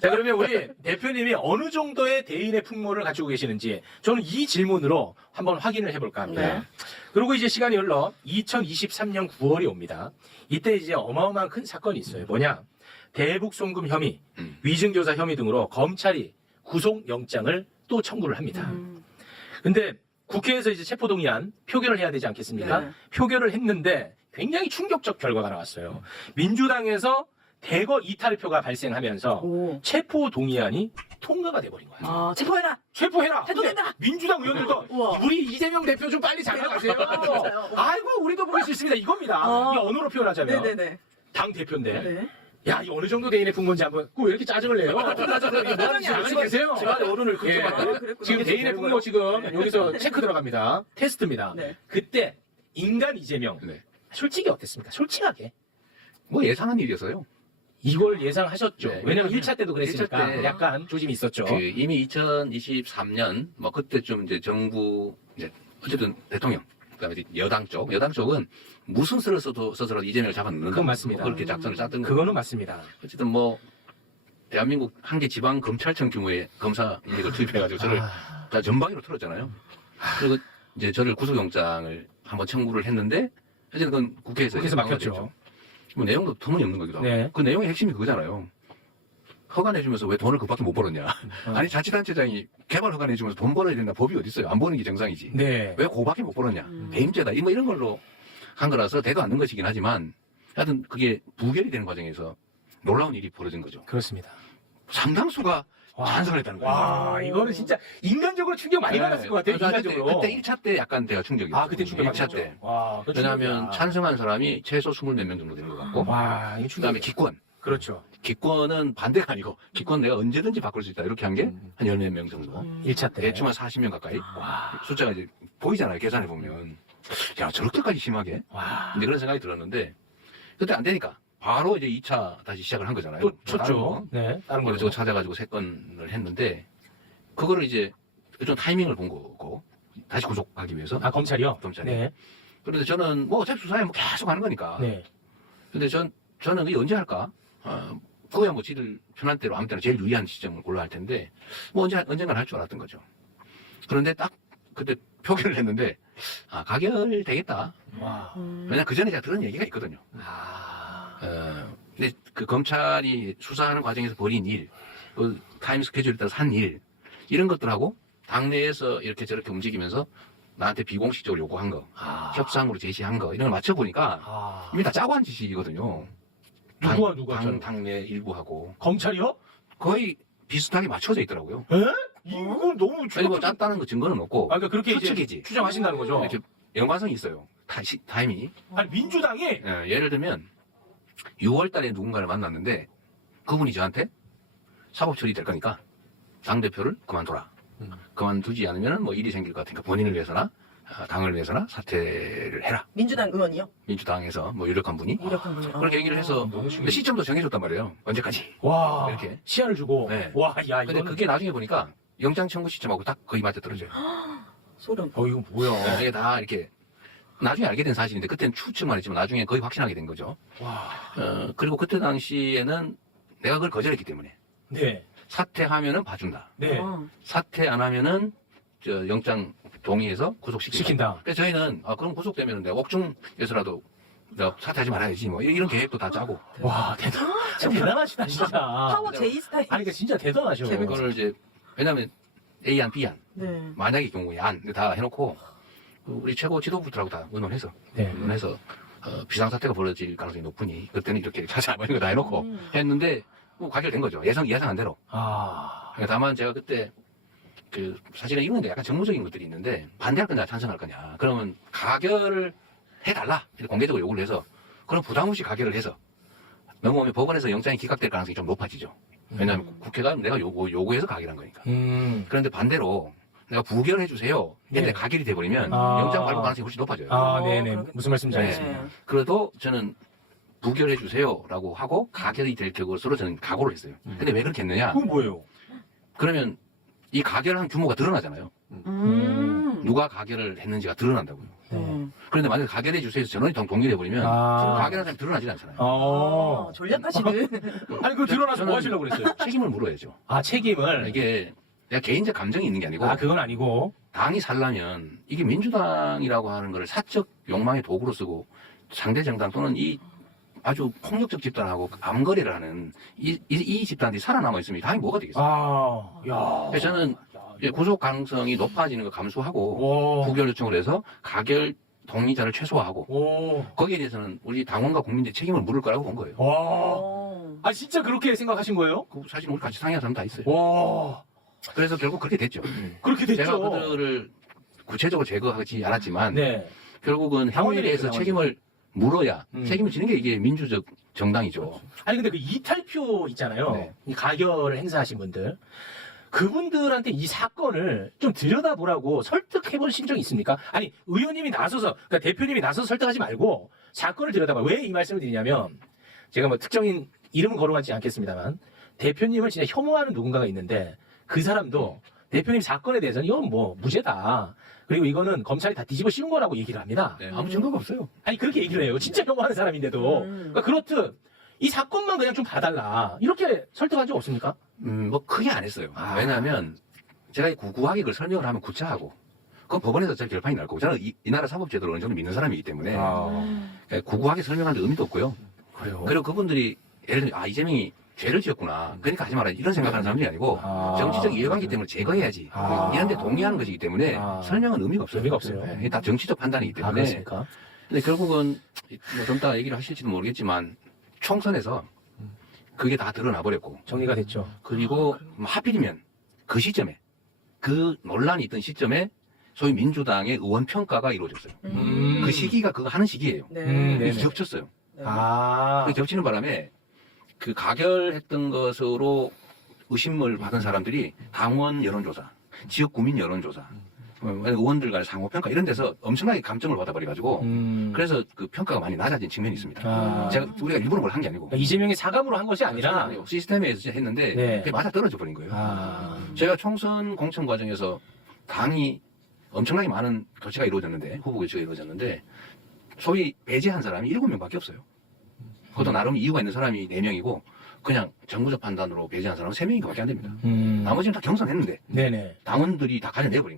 자, 그러면 우리 대표님이 어느 정도의 대인의 풍모를 가지고 계시는지 저는 이 질문으로 한번 확인을 해볼까 합니다. 네. 그리고 이제 시간이 흘러 2023년 9월이 옵니다. 이때 이제 어마어마한 큰 사건이 있어요. 뭐냐? 대북 송금 혐의, 위증교사 혐의 등으로 검찰이 구속영장을 또 청구를 합니다. 근데 국회에서 이제 체포동의안 표결을 해야 되지 않겠습니까? 네. 표결을 했는데 굉장히 충격적 결과가 나왔어요. 민주당에서 대거 이탈표가 발생하면서 오. 체포동의안이 통과가 돼버린 거예요. 아, 체포해라. 체포해라. 체포된다. 근데 민주당 의원들도 우와. 우리 이재명 대표 좀 빨리 잡아가세요. 맞아요. 아이고 우리도 보일 수 있습니다. 이겁니다. 이게 언어로 표현하자면 네네네. 당 대표인데 네. 야, 이 어느 정도 대인의 풍모인지 한번 왜 이렇게 짜증을 내요? 알고 계세요? 집안의 어른을 예. 그랬구나. 지금 대인의 풍모 지금 여기서 체크 들어갑니다. 테스트입니다. 네. 그때 인간 이재명 네. 솔직히 어땠습니까? 솔직하게 뭐 예상한 일이어서요. 이걸 예상하셨죠. 네. 왜냐면 1차 때도 그랬으니까 1차 때 약간 조짐이 있었죠. 그 이미 2023년 뭐 그때쯤 이제 정부 이제 어쨌든 대통령 그다음에 이제 여당 쪽은 무슨 수를 써서라도 이재명을 잡아넣는다. 그건 맞습니다. 뭐 그렇게 작전을 짰던 거. 그거는 맞습니다. 어쨌든 뭐 대한민국 한 개 지방 검찰청 규모의 검사 인력을 투입해가지고 저를 다 전방위로 틀었잖아요. 그리고 이제 저를 구속영장을 한번 청구를 했는데 어쨌든 그건 국회에서 막혔죠. 뭐 내용도 터무니없는 거기도 하고. 네. 그 내용의 핵심이 그거잖아요. 허가내주면서 왜 돈을 그밖에 못 벌었냐. 아니 자치단체장이 개발 허가내주면서 돈 벌어야 된다 법이 어디 있어요. 안 버는 게 정상이지. 네. 왜 그밖에 못 벌었냐. 배임죄다. 뭐 이런 걸로 한 거라서 대도 않는 것이긴 하지만 하여튼 그게 부결이 되는 과정에서 놀라운 일이 벌어진 거죠. 그렇습니다. 상당수가 찬성을 했다는 거예요. 와, 이거는 진짜 인간적으로 충격 많이 받았을 것 같아요. 인간적으로. 그때 1차 때 약간 내가 충격이었어요. 아, 그때 충격 1차 때. 와, 그거 왜냐하면 충격이야. 찬성한 사람이 최소 24명 정도 되는 것 같고 와, 이거 그다음에 충격이야. 기권. 그렇죠. 기권은 반대가 아니고 기권 내가 언제든지 바꿀 수 있다 이렇게 한 게 한 10몇 명 정도 1차 때. 대충 한 40명 가까이 숫자가 이제 보이잖아요 계산해 보면 야 저렇게까지 심하게 와. 이제 그런 생각이 들었는데 그때 안 되니까 바로 이제 2차 다시 시작을 한 거잖아요. 또 다른 쳤죠. 거. 네. 다른 그래서 거. 저거 찾아가지고 3건을 했는데 그거를 이제 좀 타이밍을 본 거고 다시 구속하기 위해서 아, 검찰이요? 검찰이. 네. 그런데 저는 뭐 어차피 수사에 뭐 계속 하는 거니까 네. 근데 저는 이게 언제 할까? 그거야 뭐 지들 편한 대로 아무 때나 제일 유리한 시점을 골라 할 텐데 뭐 언젠간 할 줄 알았던 거죠. 그런데 딱 그때 표결을 했는데 아 가결 되겠다. 와. 왜냐 그 전에 제가 들은 얘기가 있거든요. 아. 근데 그 검찰이 수사하는 과정에서 벌인 일, 그 타임 스케줄에 따라서 한 일 이런 것들하고 당내에서 이렇게 저렇게 움직이면서 나한테 비공식적으로 요구한 거, 협상으로 제시한 거 이런 걸 맞춰보니까 아. 이미 다 짜고 한 짓이거든요. 누가 당내 일부하고 검찰이요? 거의 비슷하게 맞춰져 있더라고요. 에? 이건 너무 아니 뭐 짰다는 거 증거는 없고 아, 그러니까 그렇게 추측이지. 이제 추정하신다는 거죠. 이렇게 연관성이 있어요. 타임이. 아니, 민주당이 예를 들면 6월 달에 누군가를 만났는데 그분이 저한테 사법 처리될 거니까 당대표를 그만둬라. 그만두지 않으면 뭐 일이 생길 것 같으니까 본인을 위해서나 당을 위해서나 사퇴를 해라. 민주당 의원이요? 민주당에서 뭐 유력한 분이 유력한 분이. 그렇게 얘기를 해서 너무 근데 시점도 정해줬단 말이에요. 언제까지. 와. 이렇게. 시야를 주고. 네. 와, 야, 근데 이거는 그게 나중에 보니까 영장 청구 시점하고 딱 거의 맞아 떨어져요. 소름. 이거 뭐야? 이게 다 이렇게 나중에 알게 된 사실인데 그때는 추측만 했지만 나중에 거의 확신하게 된 거죠. 와. 그리고 그때 당시에는 내가 그걸 거절했기 때문에 네. 사퇴하면은 봐준다. 네. 사퇴 안 하면은 저 영장 동의해서 구속시킨다. 시킨다. 그래서 저희는 그럼 구속되면은 내가 옥중에서라도 내가 사퇴하지 말아야지 뭐 이런 계획도 다 짜고 와, 대단하시다, 진짜. 파워 J 스타일. 아니, 그러니까 진짜 대단하셔. 그걸 이제 왜냐면 A안 B안 네. 만약의 경우에 안 다 해놓고 우리 최고 지도부들하고 다 의논해서 네. 의논해서 비상사태가 벌어질 가능성이 높으니 그때는 이렇게 자세히 뭐 이런 거 다 해놓고 했는데 뭐 가결된 거죠. 예상한 대로. 아. 그러니까 다만 제가 그때 사실은 이런 데 약간 정무적인 것들이 있는데 반대할 거냐 찬성할 거냐 그러면 가결을 해달라 이렇게 공개적으로 요구를 해서 그럼 부담 없이 가결을 해서 넘어오면 법원에서 영장이 기각될 가능성이 좀 높아지죠. 왜냐하면 국회가 내가 요구해서 가결한 거니까. 그런데 반대로 내가 부결해 주세요. 근데 네. 가결이 돼버리면 아. 영장 발부 가능성이 훨씬 높아져요. 아, 네네. 그렇겠다. 무슨 말씀인지 네. 알겠습니다. 그래도 저는 부결해 주세요라고 하고 가결이 될 것으로 저는 각오를 했어요. 근데 왜 그렇게 했느냐? 그건 뭐예요? 그러면 이 가결한 규모가 드러나잖아요. 누가 가결을 했는지가 드러난다고요. 음. 그런데 만약에 가결해 주세요에서 전원이 동의를 해버리면 가결한 사람이 드러나지 않잖아요. 전략하시는. 아니 그 드러나서 뭐 하시려고 그랬어요? 책임을 물어야죠. 책임을. 이게 내가 개인적 감정이 있는 게 아니고 그건 아니고. 당이 살려면 이게 민주당이라고 하는 걸 사적 욕망의 도구로 쓰고 상대 정당 또는 이 아주 폭력적 집단하고 암거래를 하는 이 집단들이 살아남아 있으면 당이 뭐가 되겠어요? 야. 그래서 저는 이제 구속 가능성이 높아지는 걸 감수하고 오. 부결 요청을 해서 가결 동의자를 최소화하고 오. 거기에 대해서는 우리 당원과 국민들이 책임을 물을 거라고 본 거예요. 와. 진짜 그렇게 생각하신 거예요? 사실 우리 같이 상의한 사람 다 있어요. 와. 그래서 결국 그렇게 됐죠. 그렇게 됐죠. 제가 그들을 구체적으로 제거하지 않았지만 네. 결국은 행위에 대해서 당원들이 책임을 물어야 음. 책임을 지는 게 이게 민주적 정당이죠. 아니 근데 그 이탈표 있잖아요. 네. 이 가결을 행사하신 분들. 그분들한테 이 사건을 좀 들여다보라고 설득해 보신 적이 있습니까? 아니 의원님이 나서서 그러니까 대표님이 나서서 설득하지 말고 사건을 들여다봐. 왜 이 말씀을 드리냐면 제가 뭐 특정인 이름은 거론하지 않겠습니다만 대표님을 진짜 혐오하는 누군가가 있는데 그 사람도 대표님 사건에 대해서는 이건 뭐 무죄다. 그리고 이거는 검찰이 다 뒤집어 씌운 거라고 얘기를 합니다. 네, 아무 증거가 없어요. 아니 그렇게 얘기를 해요. 진짜 혐오하는 사람인데도. 그러니까 그렇듯 이 사건만 그냥 좀 봐달라. 이렇게 설득한 적 없습니까? 뭐 크게 안 했어요. 왜냐하면 제가 구구하게 그걸 설명을 하면 구차하고 그건 법원에서 제 결판이 날 거고 저는 이 나라 사법제도를 어느 정도 믿는 사람이기 때문에 구구하게 설명하는 데 의미도 없고요. 그래요. 그리고 그분들이 예를 들면 이재명이 죄를 지었구나. 그러니까 하지 마라. 이런 생각하는 사람들이 아니고 정치적 이해관계 때문에 제거해야지. 이런 데 동의하는 것이기 때문에 설명은 의미가 없어요. 의미가 없어요. 네, 이게 다 정치적 판단이기 때문에. 그렇습니까? 근데 결국은 뭐좀 이따 얘기를 하실지도 모르겠지만 총선에서 그게 다 드러나 버렸고 정리가 됐죠. 그리고 하필이면 그 시점에 그 논란이 있던 시점에 소위 민주당의 의원 평가가 이루어졌어요. 그 시기가 그거 하는 시기예요. 네. 네네. 그래서 겹쳤어요. 네. 그 겹치는 바람에 그 가결했던 것으로 의심을 받은 사람들이 당원 여론조사, 지역 구민 여론조사, 의원들 간의 상호평가 이런 데서 엄청나게 감점을 받아버려가지고 그래서 그 평가가 많이 낮아진 측면이 있습니다. 우리가 일부러 뭘 한 게 아니고 그러니까 이재명이 사감으로 한 것이 아니라 시스템에서 했는데 네. 그게 맞아 떨어져 버린 거예요. 제가 총선 공천 과정에서 당이 엄청나게 많은 교체가 이루어졌는데 후보 교체가 이루어졌는데 소위 배제한 사람이 7명밖에 없어요. 그것도 나름 이유가 있는 사람이 4명이고 그냥 정무적 판단으로 배제한 사람은 3명인가밖에 안 됩니다. 나머지는 다 경선했는데 네네. 당원들이 다 가려내버린